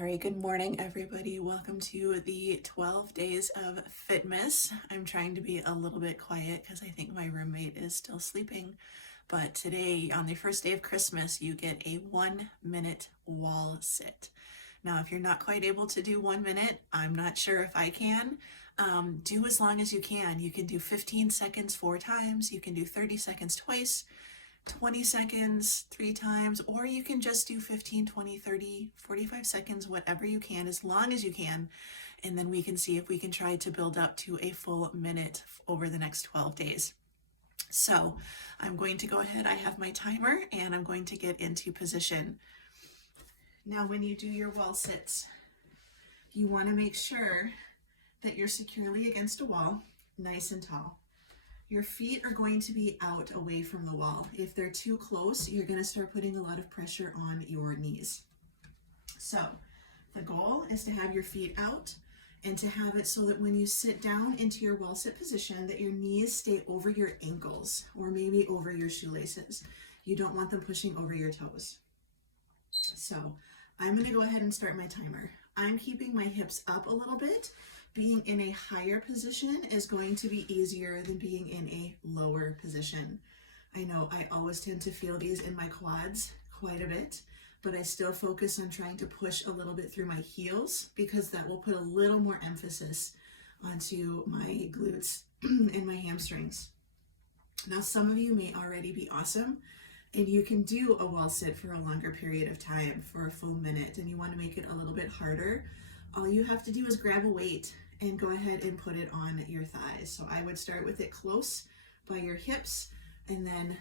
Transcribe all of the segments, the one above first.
All right, good morning, everybody. Welcome to the 12 Days of Fitmas. I'm trying to be a little bit quiet because I think my roommate is still sleeping. But today, on the first day of Christmas, you get a 1 minute wall sit. Now, if you're not quite able to do 1 minute, I'm not sure if I can. Do as long as you can. You can do 15 seconds 4 times, you can do 30 seconds twice, 20 seconds 3 times, or you can just do 15, 20, 30, 45 seconds, whatever you can, as long as you can. And then we can see if we can try to build up to a full minute over the next 12 days. So I'm going to go ahead, I have my timer, and I'm going to get into position. Now, when you do your wall sits, you want to make sure that you're securely against a wall, nice and tall. Your feet are going to be out away from the wall. If they're too close, you're going to start putting a lot of pressure on your knees. So the goal is to have your feet out and to have it so that when you sit down into your wall sit position, that your knees stay over your ankles or maybe over your shoelaces. You don't want them pushing over your toes. So I'm going to go ahead and start my timer. I'm keeping my hips up a little bit. Being in a higher position is going to be easier than being in a lower position. I know I always tend to feel these in my quads quite a bit, but I still focus on trying to push a little bit through my heels because that will put a little more emphasis onto my glutes and my hamstrings. Now, some of you may already be awesome and you can do a wall sit for a longer period of time, for a full minute, and you want to make it a little bit harder. All you have to do is grab a weight and go ahead and put it on your thighs. So I would start with it close by your hips and then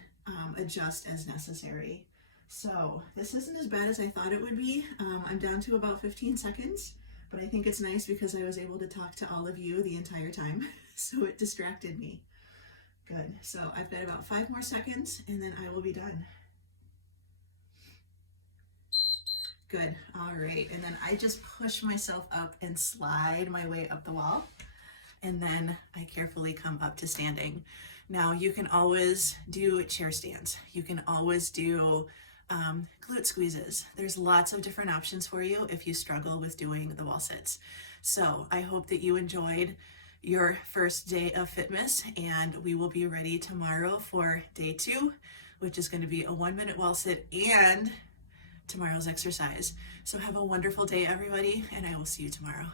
adjust as necessary. So this isn't as bad as I thought it would be. I'm down to about 15 seconds, but I think it's nice because I was able to talk to all of you the entire time, so it distracted me. Good. So I've got about 5 more seconds and then I will be done. Good. All right. And then I just push myself up and slide my way up the wall. And then I carefully come up to standing. Now you can always do chair stands. You can always do glute squeezes. There's lots of different options for you if you struggle with doing the wall sits. So I hope that you enjoyed your first day of Fitmas, and we will be ready tomorrow for day 2, which is going to be a 1 minute wall sit and tomorrow's exercise. So have a wonderful day, everybody, and I will see you tomorrow.